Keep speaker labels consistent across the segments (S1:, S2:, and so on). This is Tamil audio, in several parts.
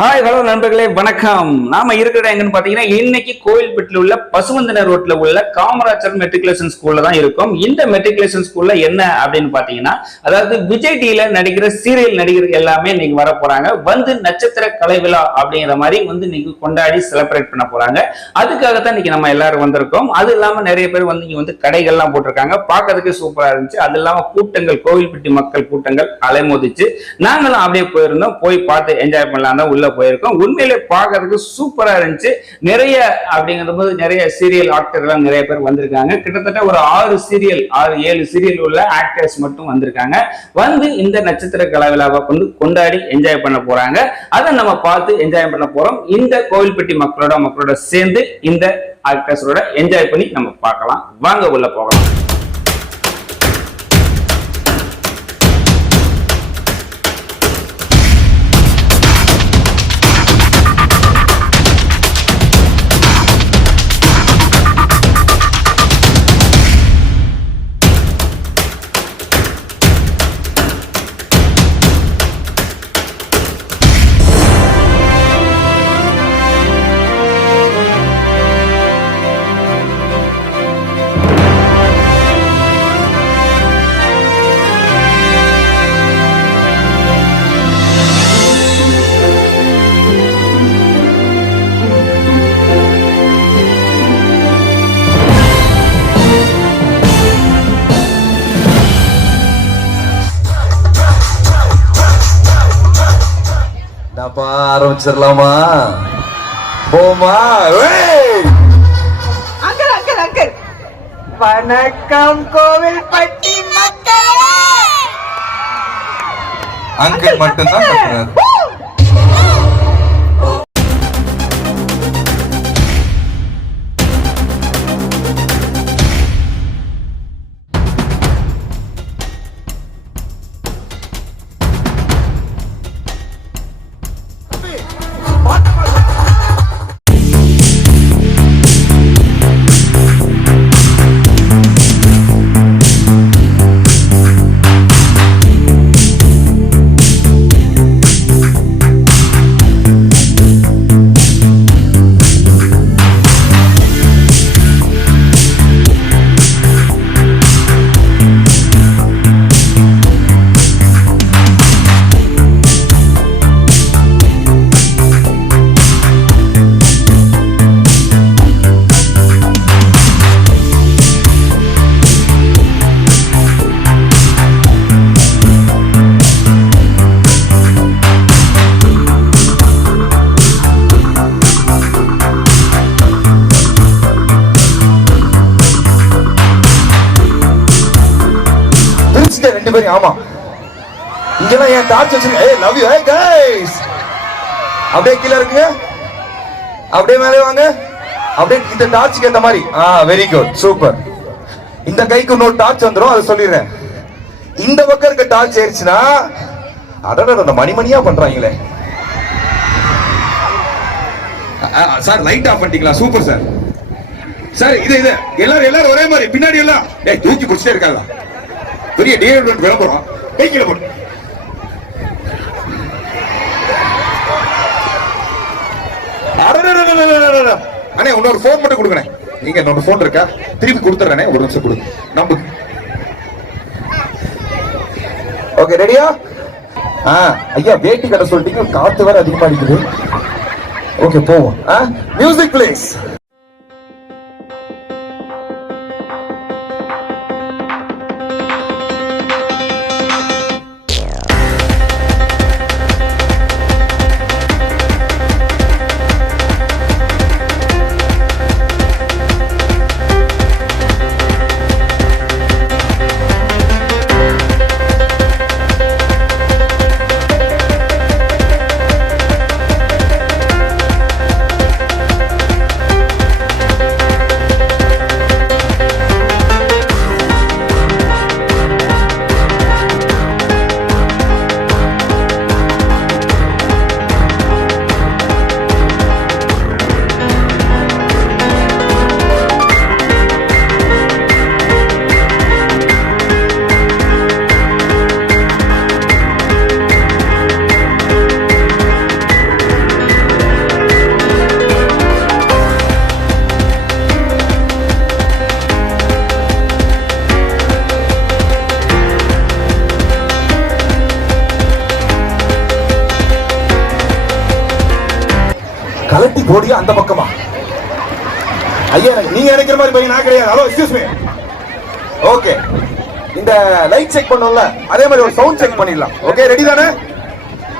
S1: ஹாய் ஹலோ நண்பர்களே வணக்கம். நாம இருக்கிற எங்கன்னு பாத்தீங்கன்னா இன்னைக்கு கோயில்பட்டில் உள்ள பசுவந்தனர் ரோட்ல உள்ள காமராஜர் மெட்ரிகுலேஷன் ஸ்கூல்ல தான் இருக்கும். இந்த மெட்ரிகுலேஷன் ஸ்கூல்ல என்ன அப்படின்னு பாத்தீங்கன்னா அதாவது விஜய் டிவில நடிக்கிற சீரியல் நடிகர் எல்லாமே இன்னைக்கு வர போறாங்க. வந்து நட்சத்திர கலை விழா அப்படிங்கிற மாதிரி வந்து இன்னைக்கு கொண்டாடி செலிப்ரேட் பண்ண போறாங்க. அதுக்காகத்தான் இன்னைக்கு நம்ம எல்லாரும் வந்திருக்கோம். அது இல்லாம நிறைய பேர் வந்து இங்க வந்து கடைகள்லாம் போட்டிருக்காங்க. பார்க்கறதுக்கு சூப்பரா இருந்துச்சு. அது இல்லாம கூட்டங்கள் கோவில்பட்டி மக்கள் கூட்டங்கள் அலைமோதிச்சு நாங்களும் அப்படியே போயிருந்தோம். போய் பார்த்து என்ஜாய் பண்ணலாம் தான் உள்ள போயிருக்கோம். உண்மையிலே பார்க்கறதுக்கு சூப்பரா இருந்துச்சு. நிறைய அப்படிங்கிற போது நிறைய சீரியல் ஆக்டர்லாம் நிறைய பேர் வந்திருக்காங்க. கிட்டத்தட்ட ஒரு ஆறு சீரியல் ஆறு ஏழு சீரியல் உள்ள ஆக்டர்ஸ் மட்டும் வந்திருக்காங்க. வந்து இந்த நட்சத்திர கலை விழாவை கொண்டாடி என்ஜாய் பண்ண போறாங்க. அதை நம்ம பார்த்து என்ஜாய் பண்ண போறோம். இந்த கோவில்பட்டி மக்களோட மக்களோட சேர்ந்து இந்த ஆக்டர்ஸோட என்ஜாய் பண்ணி நம்ம பார்க்கலாம். வாங்க உள்ள போகலாம்.
S2: ஆரம்பிச்சிடலாமா? போமா
S3: அங்கிள் அங்கிள் அங்கிள் வணக்கம் கோவில் பட்டி மக்களே!
S2: அங்கிள் மட்டும்தான் கத்துறாரு. ரெண்டு பேரும் ஆமா. இங்கெல்லாம் ஏன் டார்ச் வச்சிருக்க? ஏய் லவ் யூ ஏய் கைஸ் அப்படியே கீழே இருக்குங்க அப்படியே மேலே வாங்க. அப்படியே இந்த டார்ச்சுக்கு ஏத்த மாதிரி. ஆ வெரி குட் சூப்பர் இந்த கைக்கு இன்னொரு டார்ச் வந்துடும் அதை சொல்லிடுறேன். இந்த பக்கம் இருக்க டார்ச் ஏறிச்சுன்னா அடடட அந்த மணிமணியா பண்றாங்களே.
S4: சார் லைட் ஆஃப் பண்ணிட்டீங்களா? சூப்பர் சார் சார் இது இது. எல்லாரும் எல்லாரும் ஒரே மாதிரி. பின்னாடி எல்லாம். ஏய் தூக்கி பிடிச்சிட்டே இருக்காங்களா? பெரிய டீலர் விளம்பரம். கைக்கில போட்டு அண்ணே இன்னொரு போன் மட்டும் கொடுங்கண்ணே நீங்க இன்னொரு போன் இருக்கா திருப்பி கொடுத்துறேனே ஒரு நிமிஷம் கொடுங்க
S2: ஓகே ரெடியா ஆ ஐயா வேட்டி கடை சொல்லிட்டீங்க காத்து வேற அதிகமா ஓகே போவோம் மியூசிக் பிளேஸ் கலட்டி போடி அந்த பக்கமா? ஐயா நீங்க நினைக்கிற மாதிரி பையன் நான் கிடையாது. ஹலோ எக்ஸ்கியூஸ் மீ ஓகே இந்த லைட் செக் பண்ணோம்ல அதே மாதிரி ஒரு சவுண்ட் செக் பண்ணிடலாம். ஓகே ரெடி தானே?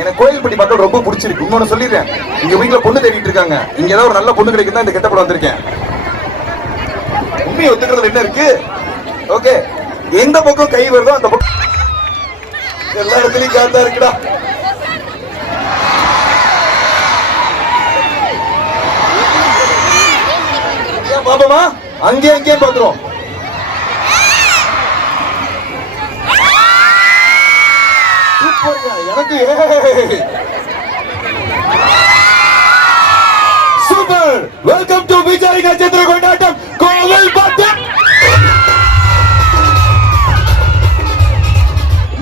S2: எனக்கு கோயில்பட்டி மக்கள் ரொம்ப பிடிச்சிருக்கு. ஒன்று சொல்லிடுறேன். இங்க வீட்டில் பொண்ணு தேடிட்டு இருக்காங்க. இங்க ஏதாவது ஒரு நல்ல பொண்ணு கிடைக்குதா இந்த கெட்ட படம் வந்திருக்கேன். உண்மையை ஒத்துக்கிறதுல என்ன இருக்கு? ஓகே எந்த பக்கம் கை வருதோ அந்த பக்கம் எல்லா இடத்துலயும் காத்தா இருக்குடா. பாப்போமா? அங்கேயும் அங்கேயும் பாத்துருவோம் எனக்கு சூப்பர். வெல்கம் டு விஜய் நட்சத்திர கொண்டாட்டம். கோவில் பத்து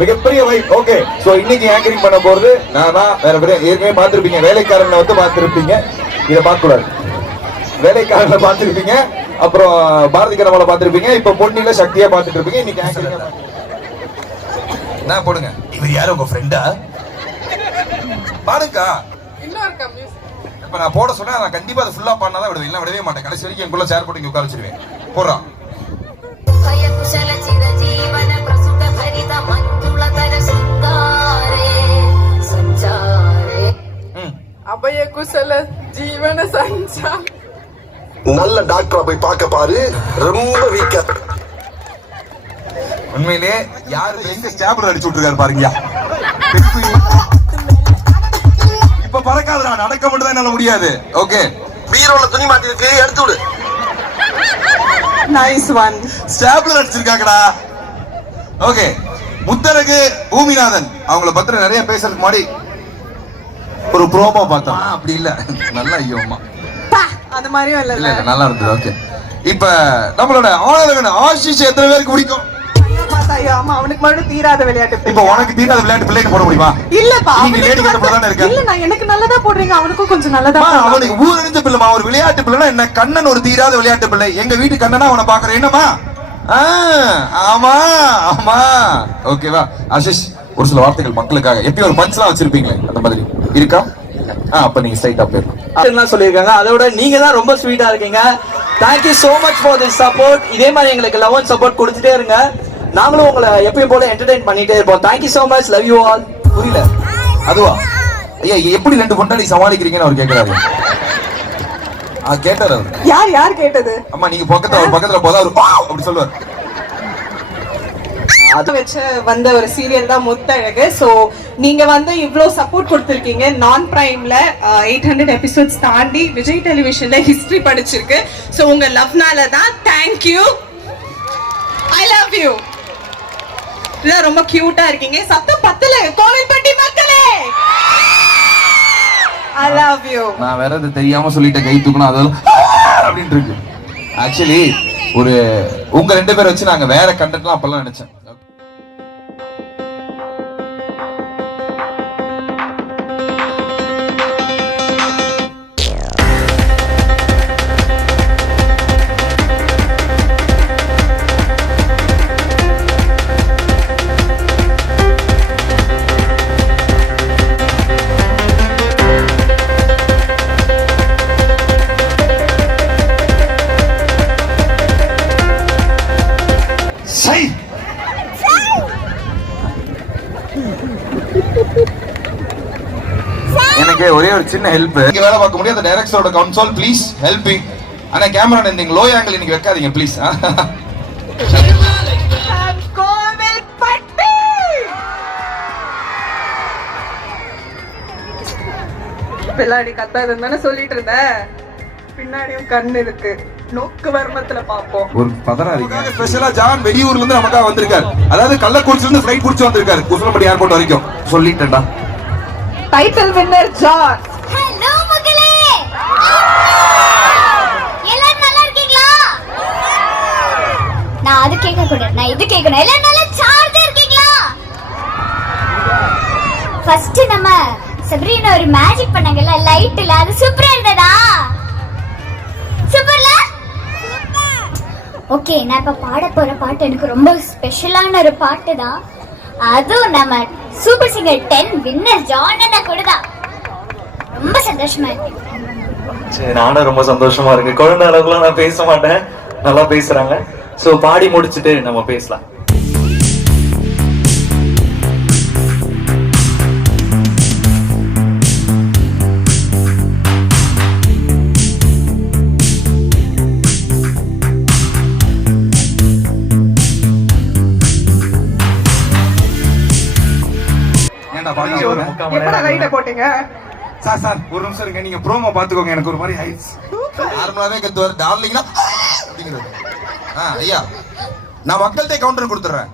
S2: மிகப்பெரிய வைப் ஓகே சோ இன்னைக்கு ஆங்கரிங் பண்ண போறது நான் தான் வேற வேற ஏற்கனவே பார்த்திருப்பீங்க. வேலைக்காரனை வந்து பார்த்திருப்பீங்க. இதை பார்க்க கூடாது வேலைக்காரர்ல பார்த்துருப்பீங்க. அப்புறம் பாரதி கனவால பார்த்துருப்பீங்க. இப்ப பொன்னில சக்தியா பார்த்துட்டு இருப்பீங்க இன்னைக்கு என்ன போடுங்க. இவர் யாரு உங்க ஃப்ரெண்டா பாடுங்கக்கா. இப்ப நான் போட சொன்னா நான் கண்டிப்பா அதை ஃபுல்லா பாடினா தான் விடுவேன். இல்லை விடவே மாட்டேன். கடைசி வரைக்கும் எனக்குள்ள சேர் போட்டு இங்க உட்கார வச்சிருவேன். போடுறான்
S3: அபய குசல ஜீவன சஞ்சா
S5: நல்ல டாக்டரை போய் பார்க்க பாரு. ரொம்ப வீக்கா
S2: உண்மையிலே யாரு எங்க ஸ்டாப்லர் அடிச்சு விட்டுருக்காரு பாருங்கயா இப்ப பறக்காதுடா நடக்க மட்டும் தான் என்னால முடியாது. ஓகே
S5: பீரோல துணி மாட்டி இருக்கு எடுத்து விடு.
S3: நைஸ் ஒன்
S2: ஸ்டாப்லர் அடிச்சிருக்காங்கடா. ஓகே முத்தரகு பூமிநாதன் அவங்கள பத்திர நிறைய பேசுறதுக்கு முன்னாடி ஒரு ப்ரோமோ பார்த்தோம் ஆ, அப்படி இல்ல. நல்லா ஐயோ அம்மா.
S3: அது மாதிரியும்
S2: இல்ல
S3: இல்ல
S2: நல்லா இருந்தது ஓகே இப்ப நம்மளோட ஆனந்தகன் ஆஷிஷ் எத்தனை பேருக்கு பிடிக்கும்?
S3: ஆமா அவனுக்கு மறுபடியும் தீராத விளையாட்டு
S2: இப்ப உனக்கு தீராத விளையாட்டு பிள்ளைக்கு போட முடியுமா?
S3: இல்லப்பா
S2: நீங்க லேடி கட்ட தானே இருக்க?
S3: இல்ல நான் எனக்கு நல்லதா போடுறீங்க அவனுக்கும் கொஞ்சம் நல்லதா.
S2: அவனுக்கு ஊரறிஞ்ச பிள்ளைமா ஒரு விளையாட்டு பிள்ளைனா என்ன கண்ணன் ஒரு தீராத விளையாட்டு பிள்ளை. எங்க வீட்டு கண்ணனா அவனை பாக்குறேன் என்னமா ஆமா ஆமா. ஓகேவா ஆஷிஷ் ஒரு சில வார்த்தைகள் மக்களுக்காக. எப்பயும் ஒரு பஞ்ச்லாம் வச்சிருப்பீங்களே அந்த மாதிரி. இருக்கா? ஆ அப்ப நீங்க ஸ்ட்ரைட்டா போயிரும்
S6: எல்லாம் சொல்லியிருக்காங்க. அதோட நீங்க தான் ரொம்ப ஸ்வீட்டா இருக்கீங்க. Thank you so much for this support இதே மாதிரி எங்களுக்கு லவ் அண்ட் சப்போர்ட் கொடுத்துட்டே இருங்க. நாங்களும் உங்களை எப்பயும் போல என்டர்டைன் பண்ணிட்டே இருப்போம். Thank you so much love you all
S2: புரியல? அதுவா? ஐயா எப்படி ரெண்டு கொண்டாடி சமாளிக்கிறீங்கன்னு அவர் கேக்குறாரு. ஆ கேட்டாரு அவர்.
S3: யார் யார் கேட்டது?
S2: அம்மா நீங்க பக்கத்துல அவர் பக்கத்துல போதா அவர்! அப்படி சொல்லுவார்.
S3: அது வச்சு வந்த ஒரு சீரியல் தான் முத்தழகு. சோ நீங்க வந்து இவ்ளோ சப்போர்ட் கொடுத்துருக்கீங்க. நான் பிரைம்ல எயிட் ஹண்ட்ரட் எபிசோட்ஸ் தாண்டி விஜய் டெலிவிஷன்ல ஹிஸ்டரி படிச்சிருக்கு. ஸோ உங்க லவ்னால தான் தேங்க்யூ ஐ லவ் யூ இதெல்லாம் ரொம்ப கியூட்டா இருக்கீங்க. சத்தம் பத்தல. கோவில்பட்டி மக்களே! ஐ லவ் யூ
S2: நான் வேற இது தெரியாம சொல்லிட்ட கை தூக்கணும் அதெல்லாம் அப்படின்ட்டு இருக்கு. ஆக்சுவலி ஒரு உங்க ரெண்டு பேரை வச்சு நாங்க வேற கண்டென்ட்லாம் அப்பெல்லாம் நினைச்சேன். சின்ன ஹெல்ப் இங்க வேலை பார்க்க முடியாது டைரக்டரோட கவுன்சோல் ப்ளீஸ் ஹெல்ப் மீ ஆனா கேமரா நீங்க லோ ஆங்கிள் இன்னைக்கு வைக்காதீங்க ப்ளீஸ்
S3: பின்னாடி கத்தாதுன்னு தானே சொல்லிட்டு இருந்த பின்னாடியும் கண் இருக்கு. நோக்கு வர்மத்துல பாப்போம்
S2: ஒரு பதறாதீங்க. ஸ்பெஷலா ஜான் வெளியூர்ல இருந்து நமக்காக வந்திருக்காரு. அதாவது கள்ளக்குறிச்சில இருந்து ஃளைட் புடிச்சு வந்திருக்காரு குசலம்பட்டி ஏர்போர்ட் வரைக்கும். சொல்லிட்டேன்டா.
S3: டைட்டில் வின்னர் ஜான்
S7: ஹலோ மக்களே எல்லாரும் நல்லா இருக்கீங்களா நான் நான் இது கேட்கணும். எல்லாரும் நல்லா சார்ஜா இருக்கீங்களா? ஃபர்ஸ்ட் நம்ம சப்ரீனா ஒரு மேஜிக் பண்ணாங்கல்ல லைட்ல அது சூப்பரா இருந்ததா? சூப்பர்ல ஓகே நான் இப்ப பாட போற பாட்டு எனக்கு ரொம்ப ஸ்பெஷலான ஒரு பாட்டு தான். அதுவும் நம்ம super singer ten winner Janatha அண்ணா ரொம்ப சந்தோஷமா இருக்கு.
S8: சரி நானும் ரொம்ப சந்தோஷமா இருக்கு. குழந்தை அளவுக்குலாம் நான் பேச மாட்டேன். நல்லா பேசுறாங்க. ஸோ பாடி முடிச்சுட்டு நம்ம பேசலாம்.
S3: போட்டீங்க?
S4: சார் சார் ஒரு நிமிஷம் இருங்க. நீங்க ப்ரோமோ பாத்துக்கோங்க. எனக்கு ஒரு மாதிரி ஆயிடுச்சு
S2: நார்மலாவே கத்துவார். டார்லிங்னா அப்படிங்கிறது. ஐயா. நான் மக்கள்கிட்ட கவுண்டர் கொடுத்துட்றேன்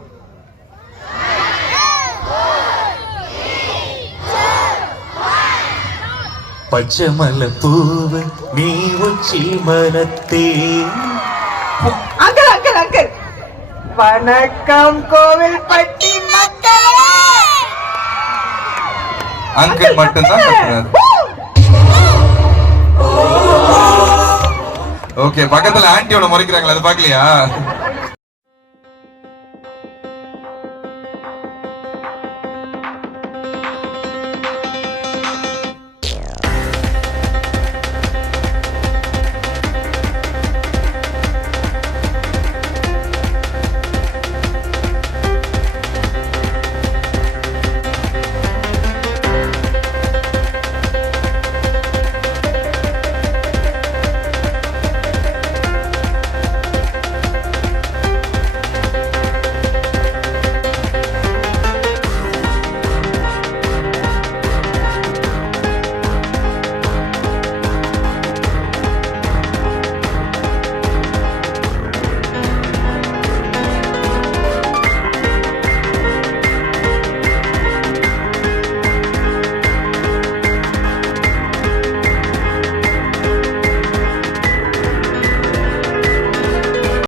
S8: பச்சை மலை பூவு நீ உச்சி மரத்தே
S3: அங்கிள் அங்கிள் அங்கிள். வணக்கம் கோவில் பட்டி மக்களே.
S2: அங்கிள் மட்டும்தான் ஓகே பக்கத்துல ஆன்டி ஒண்ணு முறைக்கிறாங்களா அது பாக்கலையா